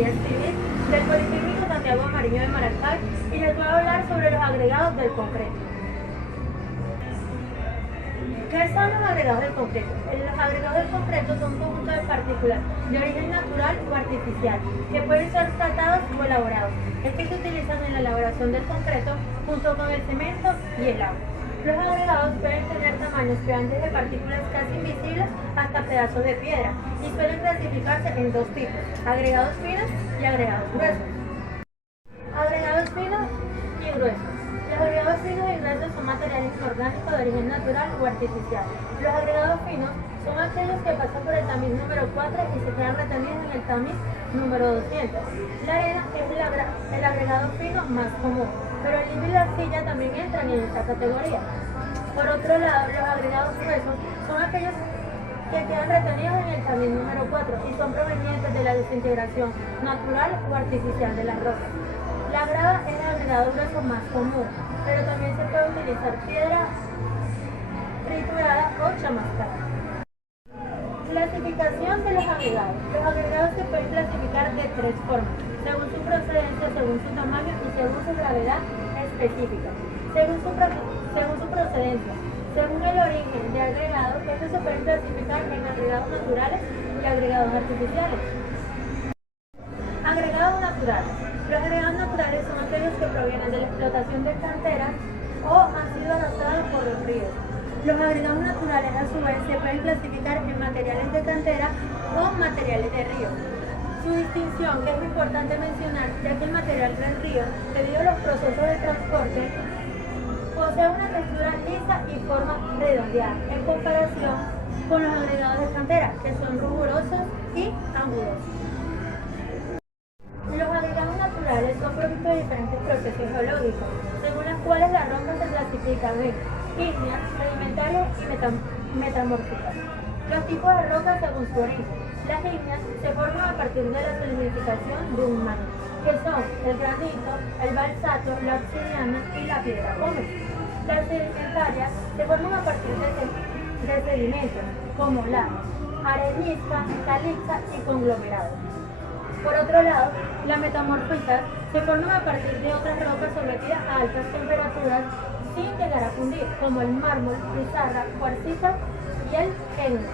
Ingeniería Civil del Politécnico Santiago Mariño de Maracay y les voy a hablar sobre los agregados del concreto. ¿Qué son los agregados del concreto? Los agregados del concreto son un conjunto de partículas de origen natural o artificial que pueden ser tratados o elaborados. Estos se utilizan en la elaboración del concreto junto con el cemento y el agua. Los agregados pueden tener tamaños que van desde partículas casi invisibles hasta pedazos de piedra y suelen clasificarse en dos tipos: agregados finos y agregados gruesos. Agregados finos y gruesos. Los agregados finos y gruesos son materiales inorgánicos de origen natural o artificial. Los agregados finos son aquellos que pasan por el tamiz número 4 y se quedan retenidos en el tamiz número 200. La arena es el agregado fino más común, pero el hilo y la arcilla también entran en esta categoría. Por otro lado, los agregados gruesos son aquellos que quedan retenidos en el tamiz número 4 y son provenientes de la desintegración natural o artificial de las rocas. La grava es el agregado grueso más común, pero también se puede utilizar piedra triturada o chamuscada. Clasificación de los agregados. Los agregados se pueden clasificar de tres formas: según su procedencia, según su tamaño y según su gravedad específica. Según su procedencia, según el origen de agregado, estos se pueden clasificar en agregados naturales y agregados artificiales. Agregados naturales. Los agregados naturales son aquellos que provienen de la explotación de canteras o han sido arrastrados por los ríos. Los agregados naturales, a su vez, se pueden clasificar en materiales de cantera o materiales de río. Su distinción es importante mencionar, ya que el material del río, debido a los procesos de transporte, posee una textura lisa y forma redondeada, en comparación con los agregados de cantera, que son rugosos y angulosos. Los agregados naturales son producto de diferentes procesos geológicos, según los cuales las rocas se clasifican en ígneas, sedimentarias y metamórficas. Los tipos de rocas según su origen. Las ígneas se forman a partir de la solidificación de un manto, que son el granito, el basalto, la obsidiana y la piedra pómez. Las sedimentarias se forman a partir de sedimentos, como la arenisca, caliza y conglomerado. Por otro lado, las metamórficas se forman a partir de otras rocas sometidas a altas temperaturas sin llegar a fundir, como el mármol, pizarra, cuarcita y el égneo.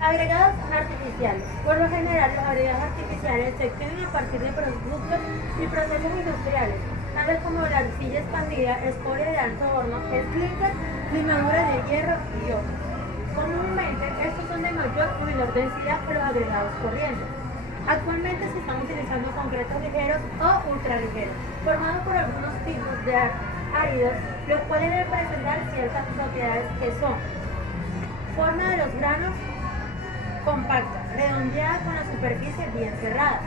Agregados artificiales. Por lo general, los agregados artificiales se obtienen a partir de productos y procesos industriales, tales como la arcilla expandida, escoria de alto horno, clinker, limadura de hierro y otros. Comúnmente, estos son de mayor o menor densidad que los agregados corrientes. Actualmente se están utilizando concretos ligeros o ultraligeros, formados por algunos tipos de áridos, los cuales deben presentar ciertas propiedades que son: forma de los granos compacta, redondeada con la superficie bien cerrada,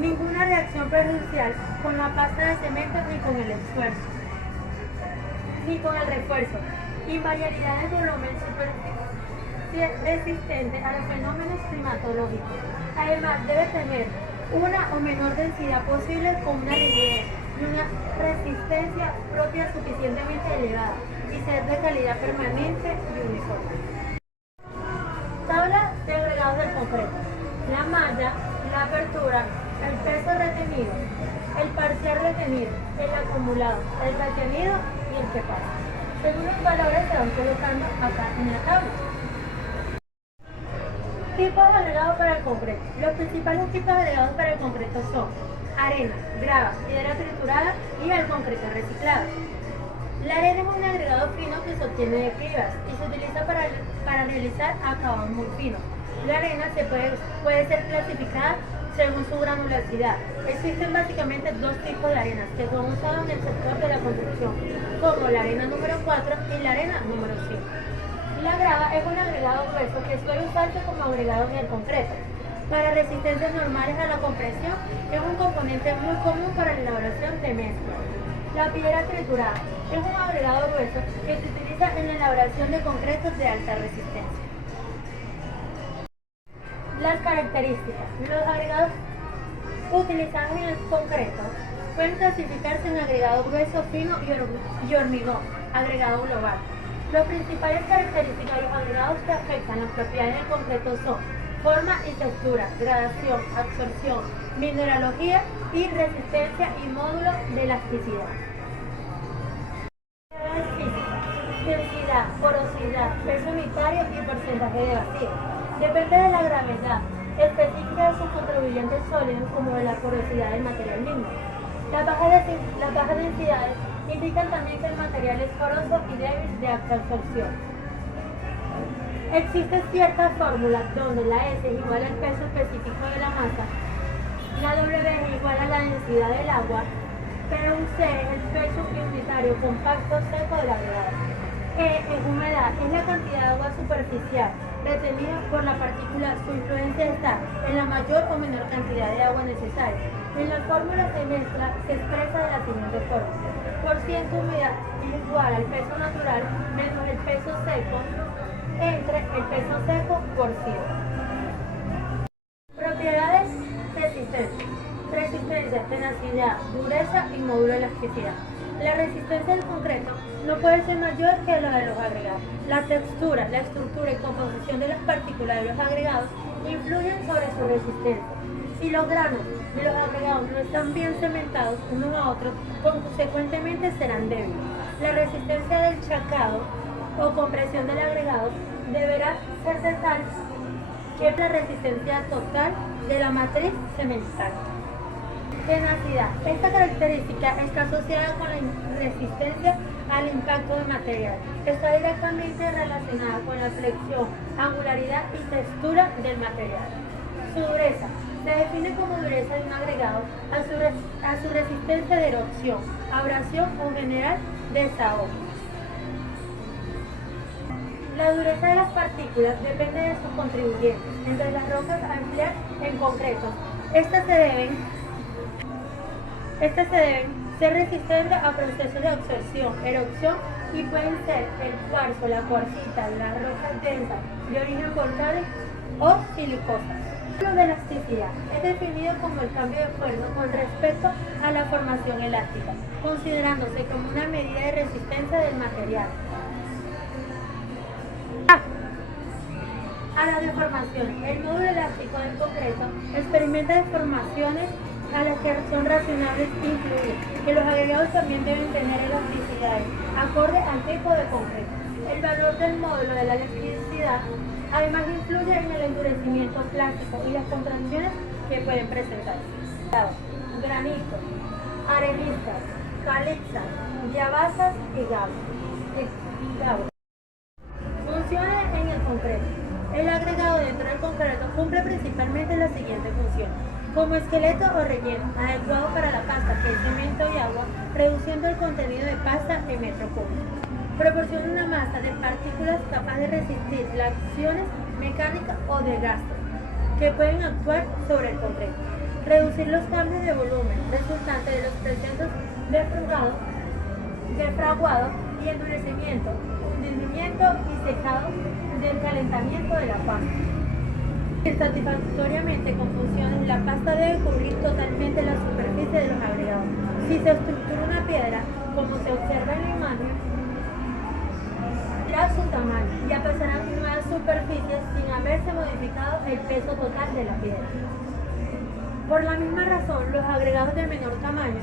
ninguna reacción perjudicial con la pasta de cemento ni con el refuerzo, invariabilidad de volumen resistente a los fenómenos climatológicos. Además, debe tener una o menor densidad posible con una rigidez y una resistencia propia suficientemente elevada y ser de calidad permanente y uniforme. Tabla de agregados del concreto: la malla, la apertura, el peso retenido, el parcial retenido, el acumulado, el retenido y el que pasa. Según los valores se van colocando acá en la tabla. Tipos de agregados para el concreto. Los principales tipos de agregados para el concreto son arena, grava, piedra triturada y el concreto reciclado. La arena es un agregado fino que se obtiene de cribas y se utiliza para realizar acabados muy finos. La arena puede ser clasificada según su granulosidad. Existen básicamente dos tipos de arenas que son usados en el sector de la construcción, como la arena número 4 y la arena número 5. La grava es un agregado grueso que suele usarse como agregado en el concreto. Para resistencias normales a la compresión, es un componente muy común para la elaboración de mezclas. La piedra triturada es un agregado grueso que se utiliza en la elaboración de concretos de alta resistencia. Las características. Los agregados utilizados en el concreto pueden clasificarse en agregado grueso, fino y hormigón, agregado global. Las principales características de los agregados que afectan las propiedades del concreto son forma y textura, gradación, absorción, mineralogía y resistencia y módulo de elasticidad. Propiedades físicas: densidad, porosidad, peso unitario y porcentaje de vacío. Depende de la gravedad específica de sus contribuyentes sólidos como de la porosidad del material mismo. Las bajas densidades indican también que el material es poroso y débil de alta absorción. Existen ciertas fórmulas donde la S es igual al peso específico de la masa, la W es igual a la densidad del agua, pero un C es el peso unitario compacto seco del agregado. E es humedad, es la cantidad de agua superficial retenida por la partícula. Su influencia está en la mayor o menor cantidad de agua necesaria. En la fórmula se expresa de la siguiente forma: por ciento humedad es igual al peso natural menos el peso seco entre el peso seco por 100. Propiedades: resistencia. Resistencia, tenacidad, dureza y módulo de elasticidad. La resistencia del concreto no puede ser mayor que la de los agregados. La textura, la estructura y composición de las partículas de los agregados influyen sobre su resistencia. Si los granos de los agregados no están bien cementados unos a otros, consecuentemente serán débiles. La resistencia del chacado o compresión del agregado deberá ser de tal que la resistencia total de la matriz cemental. Tenacidad. Esta característica está asociada con la resistencia al impacto del material. Está directamente relacionada con la flexión, angularidad y textura del material. Su dureza. Se define como dureza de un agregado a su resistencia de erosión, abrasión o general desahogo. La dureza de las partículas depende de sus contribuyentes. Entre las rocas a emplear en concreto, estas se deben ser resistentes a procesos de absorción, erosión y pueden ser el cuarzo, la cuarcita, las rocas densas de origen volcánico o silicosas. Lo de elasticidad es definido como el cambio de fuerza con respecto a la formación elástica, considerándose como una medida de resistencia del material a la deformación. El módulo elástico del concreto experimenta deformaciones a las que son razonables incluir que los agregados también deben tener elasticidades acorde al tipo de concreto. El valor del módulo de la elasticidad además influye en el endurecimiento plástico y las contracciones que pueden presentarse. Granito, areniscas, calixas, diabasas y gabas. Funciones en el concreto. El agregado dentro del concreto cumple principalmente la siguiente función: como esqueleto o relleno, adecuado para la pasta, que es cemento y agua, reduciendo el contenido de pasta en metro cúbico. Proporciona una masa de partículas capaz de resistir las acciones mecánicas o de gasto que pueden actuar sobre el concreto. Reducir los cambios de volumen resultantes de los procesos de fraguado y endurecimiento, hundimiento y secado del calentamiento de la pasta. Satisfactoriamente con funciones, la pasta debe cubrir totalmente la superficie de los agregados. Si se estructura una piedra, como se observa en la imagen, irá su tamaño y aparecerán nuevas superficies sin haberse modificado el peso total de la piedra. Por la misma razón, los agregados de menor tamaño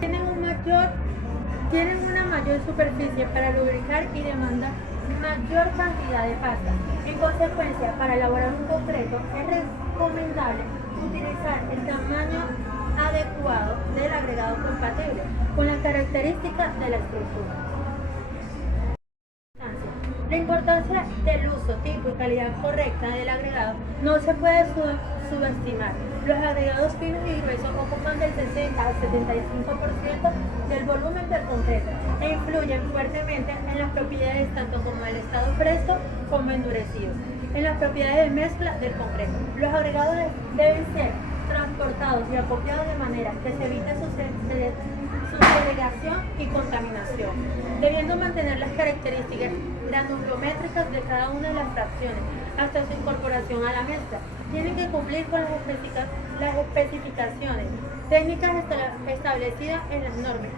tienen una mayor superficie para lubricar y demandan mayor cantidad de pasta. En consecuencia, para elaborar un concreto es recomendable utilizar el tamaño adecuado del agregado compatible con las características de la estructura. La importancia del uso, tipo y calidad correcta del agregado no se puede subestimar. Los agregados finos y gruesos ocupan del 60 al 75% del volumen del concreto e influyen fuertemente en las propiedades tanto como el estado fresco como endurecido, en las propiedades de mezcla del concreto. Los agregados deben ser transportados y acopiados de manera que se evite su segregación y contaminación, debiendo mantener las características granulométricas de cada una de las fracciones hasta su incorporación a la mezcla. Tienen que cumplir con las especificaciones técnicas establecidas en las normas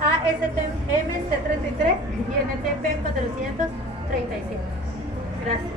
ASTM C33 y NTP 437. Gracias.